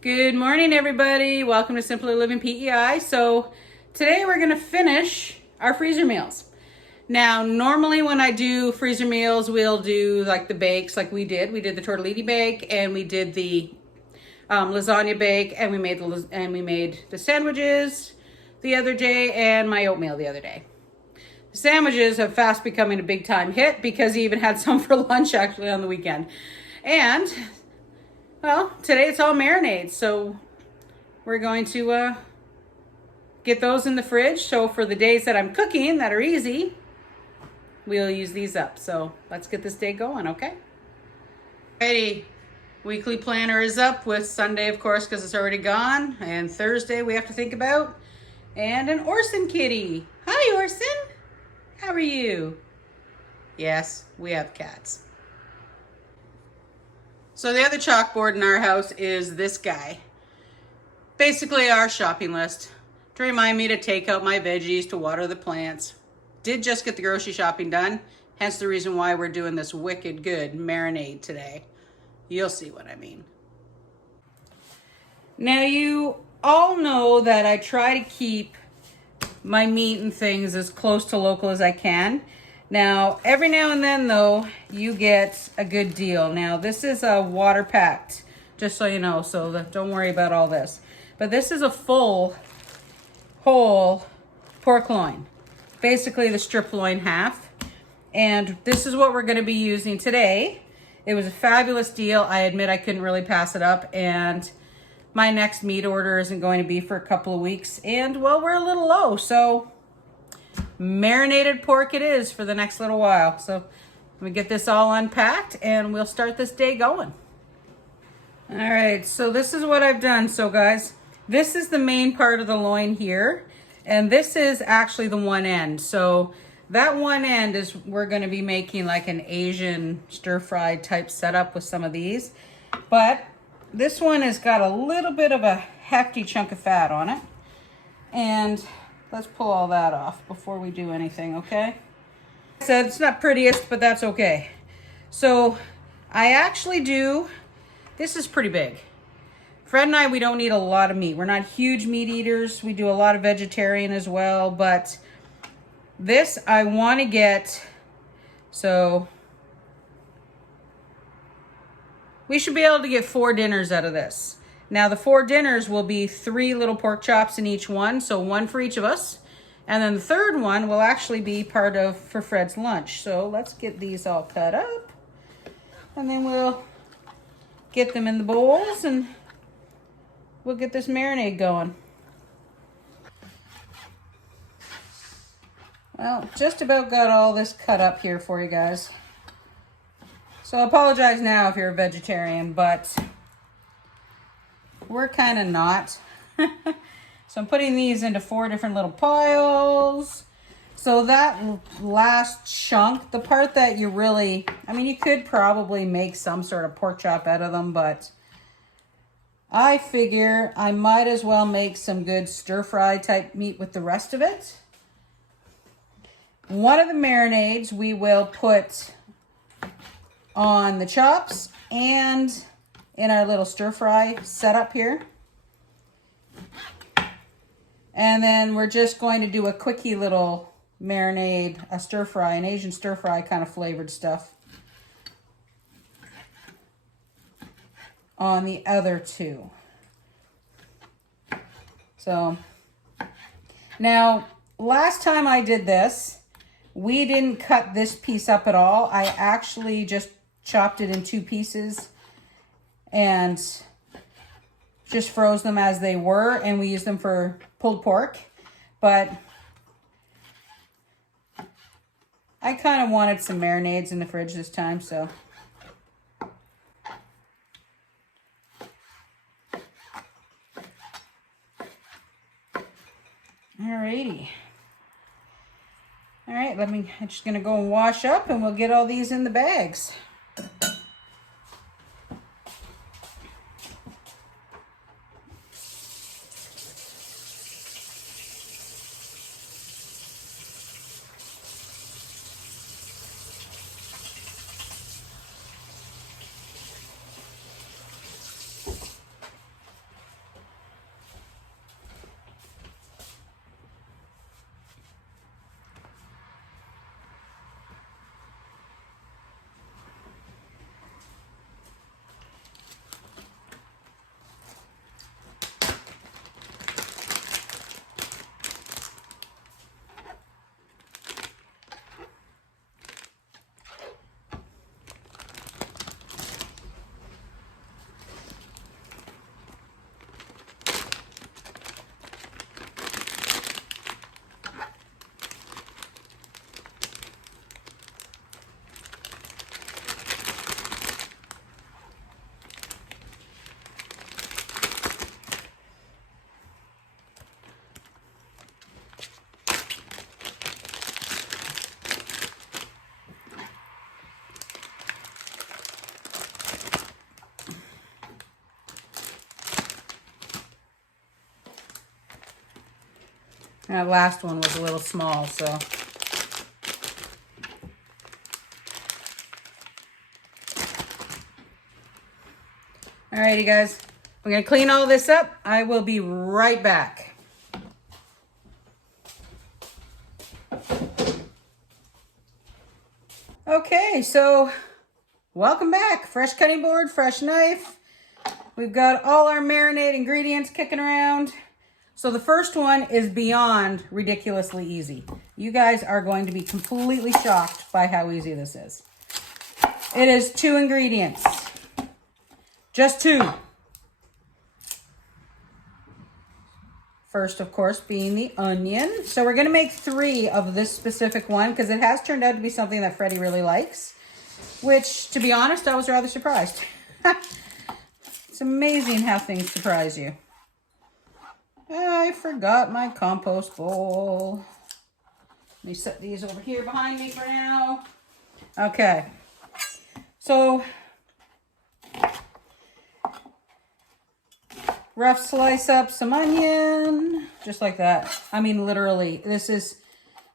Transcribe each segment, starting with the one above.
Good morning, everybody. Welcome to Simply Living PEI. So today we're going to finish our freezer meals. Now, normally when I do freezer meals, we'll do like the bakes like we did. We did the tortellini bake and we did the lasagna bake and we made the sandwiches the other day and my oatmeal the other day. The sandwiches have fast becoming a big time hit because he even had some for lunch actually on the weekend. And well, today it's all marinades, so we're going to get those in the fridge. So for the days that I'm cooking that are easy, we'll use these up. So let's get this day going, okay? Alrighty, weekly planner is up with Sunday, of course, because it's already gone. And Thursday we have to think about. And an Orson kitty. Hi, Orson. How are you? Yes, we have cats. So the other chalkboard in our house is this guy. Basically our shopping list to remind me to take out my veggies, to water the plants. Did just get the grocery shopping done, hence the reason why we're doing this wicked good marinade today. You'll see what I mean. Now you all know that I try to keep my meat and things as close to local as I can. Now, every now and then, though, you get a good deal. Now, this is a water packed, just so you know, so don't worry about all this. But this is a full, whole pork loin. Basically, the strip loin half. And this is what we're going to be using today. It was a fabulous deal. I admit I couldn't really pass it up. And my next meat order isn't going to be for a couple of weeks. And, well, we're a little low, so marinated pork it is for the next little while. So we get this all unpacked and we'll start this day going. All right, so this is what I've done. So guys, this is the main part of the loin here, and this is actually the one end. So that one end is we're going to be making like an Asian stir-fried type setup with some of these, but this one has got a little bit of a hefty chunk of fat on it. And let's pull all that off before we do anything, okay? I said it's not prettiest, but that's okay. So I actually do, this is pretty big. Fred and I, we don't eat a lot of meat. We're not huge meat eaters. We do a lot of vegetarian as well, but this I want to get, so we should be able to get 4 dinners out of this. Now the 4 dinners will be 3 little pork chops in each one, so 1 for each of us. And then the third one will actually be part of for Fred's lunch. So let's get these all cut up. And then we'll get them in the bowls and we'll get this marinade going. Well, just about got all this cut up here for you guys. So I apologize now if you're a vegetarian, but we're kind of not. So I'm putting these into 4 different little piles. So that last chunk, the part that you really, I mean, you could probably make some sort of pork chop out of them, but I figure I might as well make some good stir-fry type meat with the rest of it. One of the marinades we will put on the chops and in our little stir-fry setup here. And then we're just going to do a quickie little marinade, a stir-fry, an Asian stir-fry kind of flavored stuff on the other 2. So now, last time I did this, we didn't cut this piece up at all. I actually just chopped it in 2 pieces and just froze them as they were, and we used them for pulled pork. But I kind of wanted some marinades in the fridge this time, so. Alrighty. All right, I'm just gonna go and wash up and we'll get all these in the bags. That last one was a little small, so. Alrighty, guys. I'm gonna clean all this up. I will be right back. Okay, so welcome back. Fresh cutting board, fresh knife. We've got all our marinade ingredients kicking around. So the first one is beyond ridiculously easy. You guys are going to be completely shocked by how easy this is. It is 2 ingredients. Just 2. First, of course, being the onion. So we're gonna make 3 of this specific one because it has turned out to be something that Freddie really likes, which, to be honest, I was rather surprised. It's amazing how things surprise you. I forgot my compost bowl. Let me set these over here behind me for now. Okay. So, rough slice up some onion, just like that. I mean, literally, this is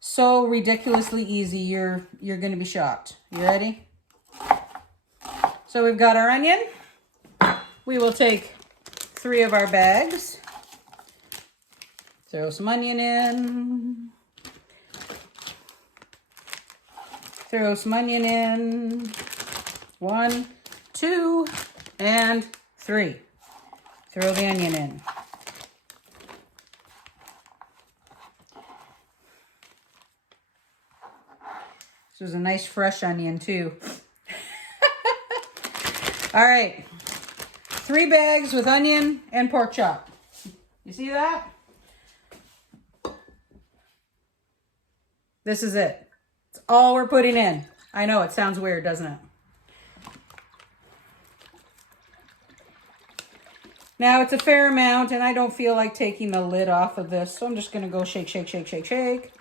so ridiculously easy. You're gonna be shocked. You ready? So we've got our onion. We will take 3 of our bags. Throw some onion in. Throw some onion in. 1, 2, and 3. Throw the onion in. This is a nice fresh onion too. All right. 3 bags with onion and pork chop. You see that? This is it. It's all we're putting in. I know it sounds weird, doesn't it? Now it's a fair amount and I don't feel like taking the lid off of this. So I'm just going to go shake, shake, shake, shake, shake.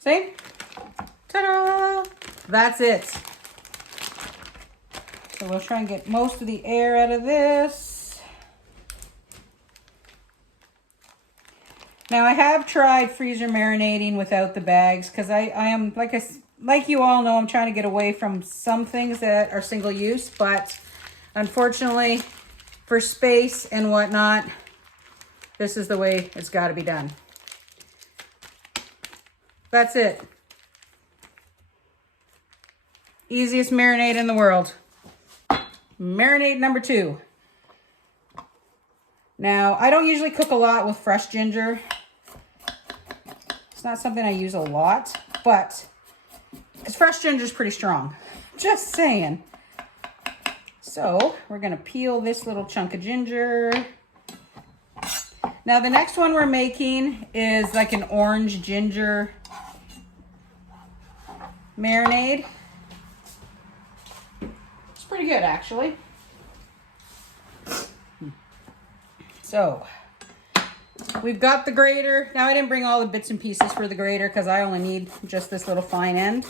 See? Ta-da! That's it. So we'll try and get most of the air out of this. Now I have tried freezer marinating without the bags because I am, like you all know, I'm trying to get away from some things that are single use, but unfortunately for space and whatnot, this is the way it's got to be done. That's it. Easiest marinade in the world. Marinade number 2. Now, I don't usually cook a lot with fresh ginger. It's not something I use a lot, but because fresh ginger is pretty strong. Just saying. So, we're going to peel this little chunk of ginger. Now, the next one we're making is like an orange ginger marinade. It's pretty good, actually. So, we've got the grater. Now, I didn't bring all the bits and pieces for the grater because I only need just this little fine end.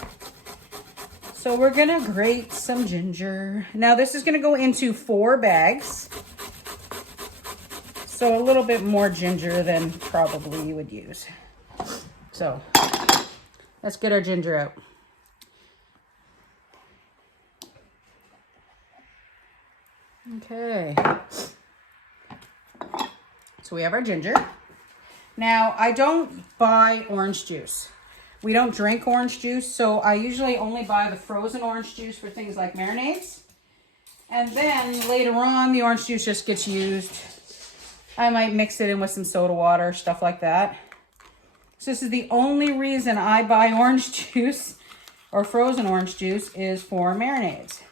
So, we're going to grate some ginger. Now, this is going to go into 4 bags. So, a little bit more ginger than probably you would use. So, let's get our ginger out. Okay. So we have our ginger. Now, I don't buy orange juice. We don't drink orange juice, so I usually only buy the frozen orange juice for things like marinades. And then later on, the orange juice just gets used. I might mix it in with some soda water, stuff like that. So this is the only reason I buy orange juice or frozen orange juice is for marinades.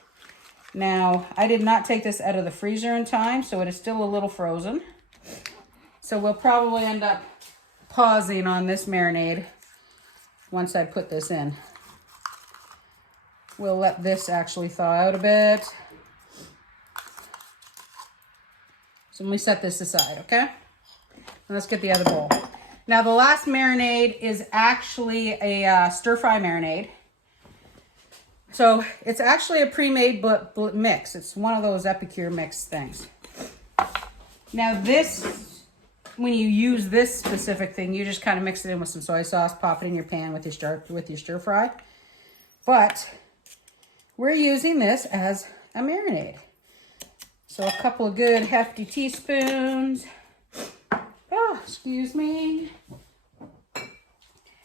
Now, I did not take this out of the freezer in time, so it is still a little frozen. So we'll probably end up pausing on this marinade once I put this in. We'll let this actually thaw out a bit. So let me set this aside, okay? And let's get the other bowl. Now the last marinade is actually a stir-fry marinade. So it's actually a pre-made mix. It's one of those Epicure mix things. Now this, when you use this specific thing, you just kind of mix it in with some soy sauce, pop it in your pan with your stir fry. But we're using this as a marinade. So a couple of good hefty teaspoons. Oh, excuse me.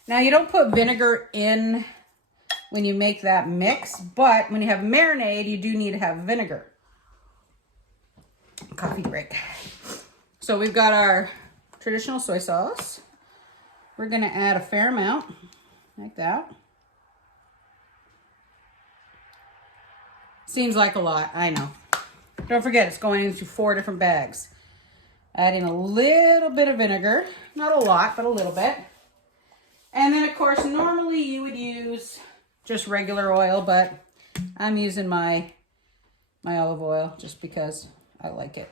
Now you don't put vinegar in when you make that mix, but when you have a marinade, you do need to have vinegar. Coffee break. So we've got our traditional soy sauce. We're gonna add a fair amount, like that. Seems like a lot, I know. Don't forget, it's going into 4 different bags. Adding a little bit of vinegar, not a lot, but a little bit. And then of course, normally you would use just regular oil, but I'm using my olive oil just because I like it.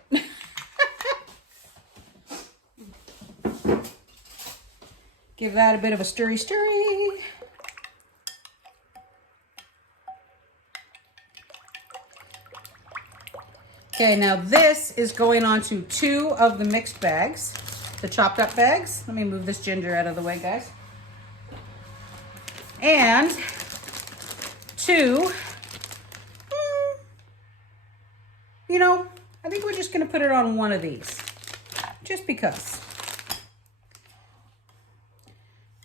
Give that a bit of a stirry. Okay, now this is going on to 2 of the mixed bags, the chopped up bags. Let me move this ginger out of the way, guys. And 2, you know, I think we're just gonna put it on one of these, just because.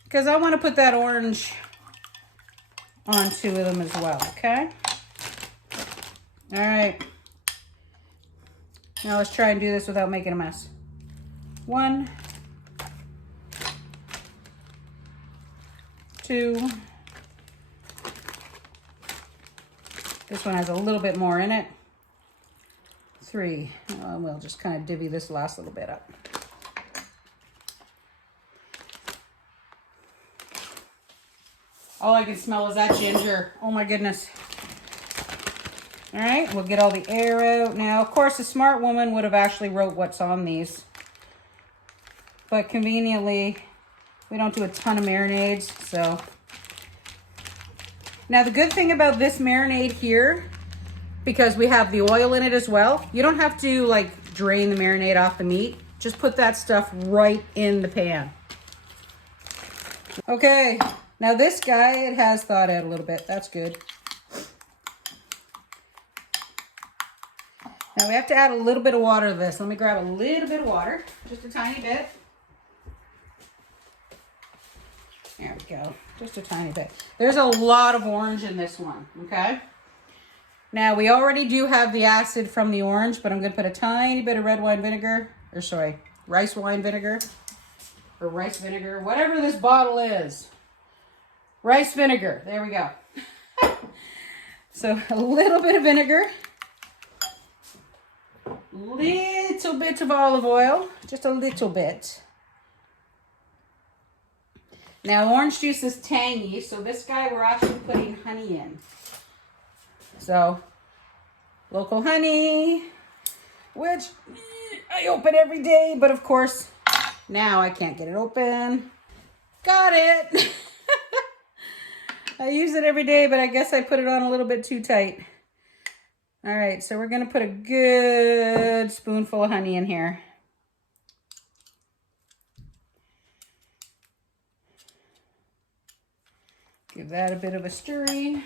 Because I wanna put that orange on 2 of them as well, okay? All right. Now let's try and do this without making a mess. 1, 2. This one has a little bit more in it. 3. We'll just kind of divvy this last little bit up. All I can smell is that ginger. Oh my goodness. All right, we'll get all the air out. Now, of course, a smart woman would have actually wrote what's on these. But conveniently, we don't do a ton of marinades, so. Now, the good thing about this marinade here, because we have the oil in it as well, you don't have to like drain the marinade off the meat. Just put that stuff right in the pan. Okay, now this guy, it has thawed out a little bit. That's good. Now we have to add a little bit of water to this. Let me grab a little bit of water, just a tiny bit. There we go, just a tiny bit. There's a lot of orange in this one, okay? Now we already do have the acid from the orange, but I'm gonna put a tiny bit of red wine vinegar, or sorry, rice wine vinegar, or rice vinegar, whatever this bottle is. Rice vinegar, there we go. So a little bit of vinegar. Little bit of olive oil, just a little bit. Now orange juice is tangy, so this guy we're actually putting honey in. So local honey, which I open every day, but of course now I can't get it open. Got it. I use it every day, but I guess I put it on a little bit too tight. All right, so we're gonna put a good spoonful of honey in here. Give that a bit of a stirry.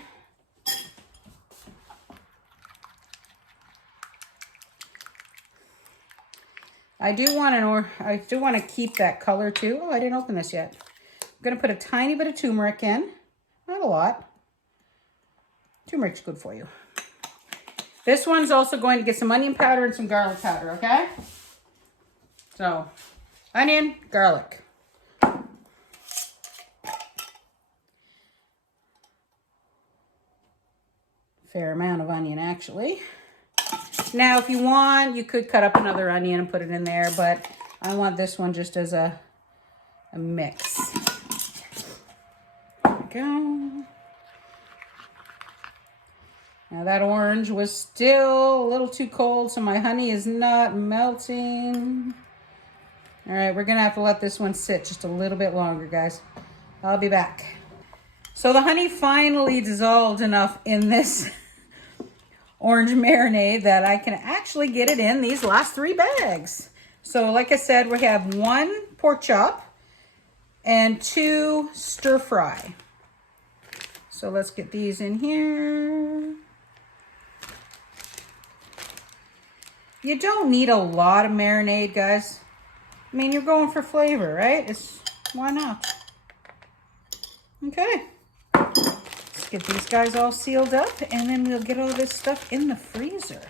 I do want to keep that color too. Oh, I didn't open this yet. I'm gonna put a tiny bit of turmeric in, not a lot. Turmeric's good for you. This one's also going to get some onion powder and some garlic powder, okay? So, onion, garlic. Fair amount of onion, actually. Now, if you want, you could cut up another onion and put it in there, but I want this one just as a mix. There we go. Now that orange was still a little too cold, so my honey is not melting. All right, we're gonna have to let this one sit just a little bit longer, guys. I'll be back. So the honey finally dissolved enough in this orange marinade that I can actually get it in these last 3 bags. So like I said, we have 1 pork chop and 2 stir fry. So let's get these in here. You don't need a lot of marinade, guys. I mean, you're going for flavor, right? Why not? Okay. Let's get these guys all sealed up, and then we'll get all this stuff in the freezer.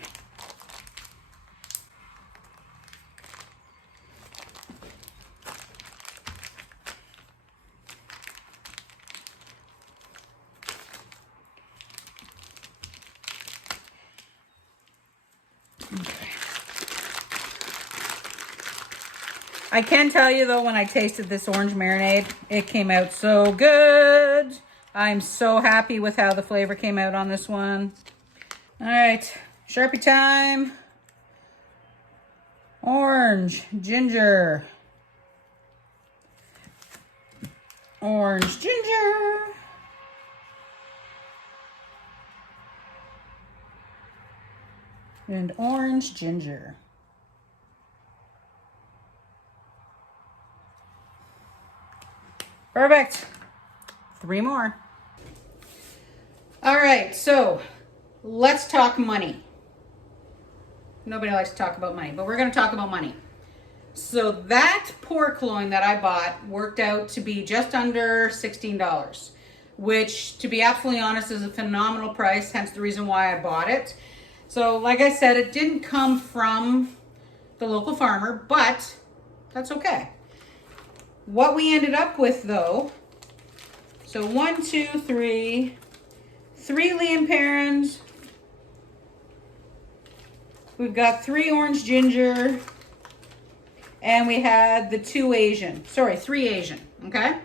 I can tell you though, when I tasted this orange marinade, it came out so good. I'm so happy with how the flavor came out on this one. All right, Sharpie time. Orange, ginger. Orange, ginger. And orange, ginger. Perfect. 3 more. All right, so let's talk money. Nobody likes to talk about money, but we're going to talk about money. So that pork loin that I bought worked out to be just under $16, which, to be absolutely honest, is a phenomenal price, hence the reason why I bought it. So like I said, it didn't come from the local farmer, but that's okay. What we ended up with though, so 1, 2, 3, 3 Liam Perrins. We've got 3 orange ginger, and we had the 3 Asian, okay?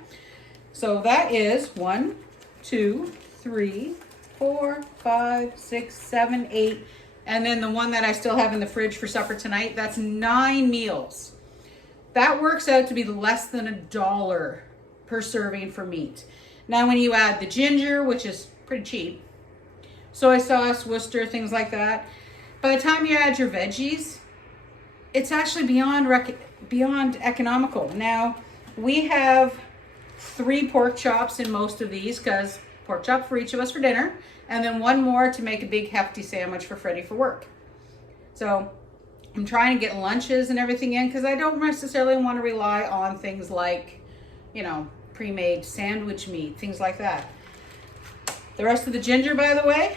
So that is 1, 2, 3, 4, 5, 6, 7, 8, and then the one that I still have in the fridge for supper tonight, that's 9 meals. That works out to be less than $1 per serving for meat. Now, when you add the ginger, which is pretty cheap, soy sauce, Worcester, things like that, by the time you add your veggies, it's actually beyond economical. Now, we have 3 pork chops in most of these, because pork chop for each of us for dinner, and then 1 more to make a big hefty sandwich for Freddie for work. So I'm trying to get lunches and everything in, because I don't necessarily want to rely on things like, you know, pre-made sandwich meat, things like that. The rest of the ginger, by the way,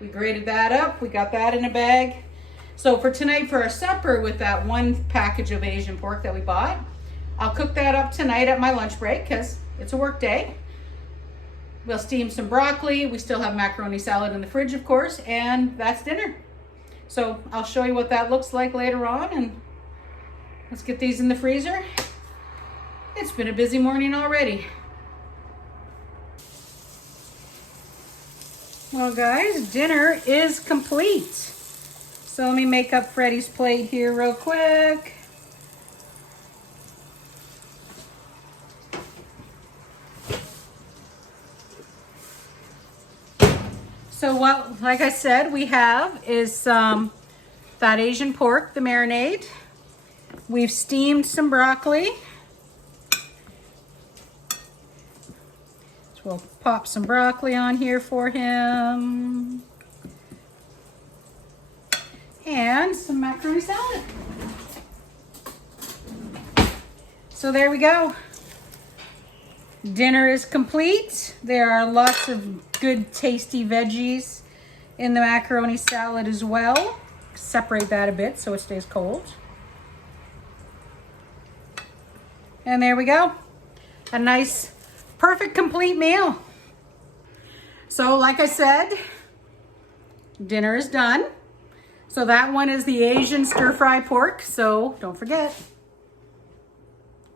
we grated that up. We got that in a bag. So for tonight, for our supper, with that 1 package of Asian pork that we bought, I'll cook that up tonight at my lunch break, because it's a work day. We'll steam some broccoli. We still have macaroni salad in the fridge, of course, and that's dinner. So I'll show you what that looks like later on, and let's get these in the freezer. It's been a busy morning already. Well, guys, dinner is complete. So let me make up Freddie's plate here real quick. So what, like I said, we have is that Asian pork, the marinade. We've steamed some broccoli. So we'll pop some broccoli on here for him. And some macaroni salad. So there we go. Dinner is complete. There are lots of good tasty veggies in the macaroni salad as well. Separate that a bit so it stays cold. And there we go. A nice, perfect, complete meal. So like I said, dinner is done. So that one is the Asian stir-fry pork. So don't forget,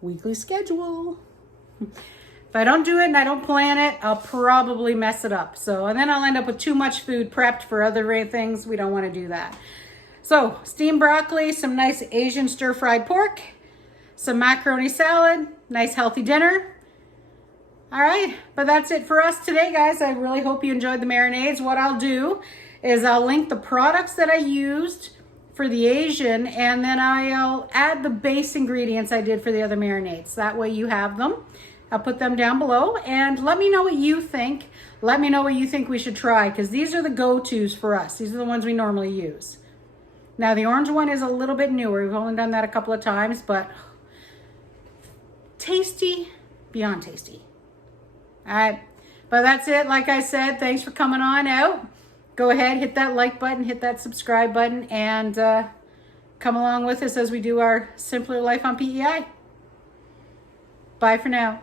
weekly schedule. If I don't do it and I don't plan it, I'll probably mess it up. So, and then I'll end up with too much food prepped for other things. We don't want to do that. So, steamed broccoli, some nice Asian stir-fried pork, some macaroni salad, nice healthy dinner. All right, but that's it for us today, guys. I really hope you enjoyed the marinades. What I'll do is I'll link the products that I used for the Asian, and then I'll add the base ingredients I did for the other marinades. That way you have them. I'll put them down below, and let me know what you think. Let me know what you think we should try, because these are the go-tos for us. These are the ones we normally use. Now the orange one is a little bit newer. We've only done that a couple of times, but tasty, beyond tasty. All right, but that's it. Like I said, thanks for coming on out. Go ahead, hit that like button, hit that subscribe button, and come along with us as we do our Simpler Life on PEI. Bye for now.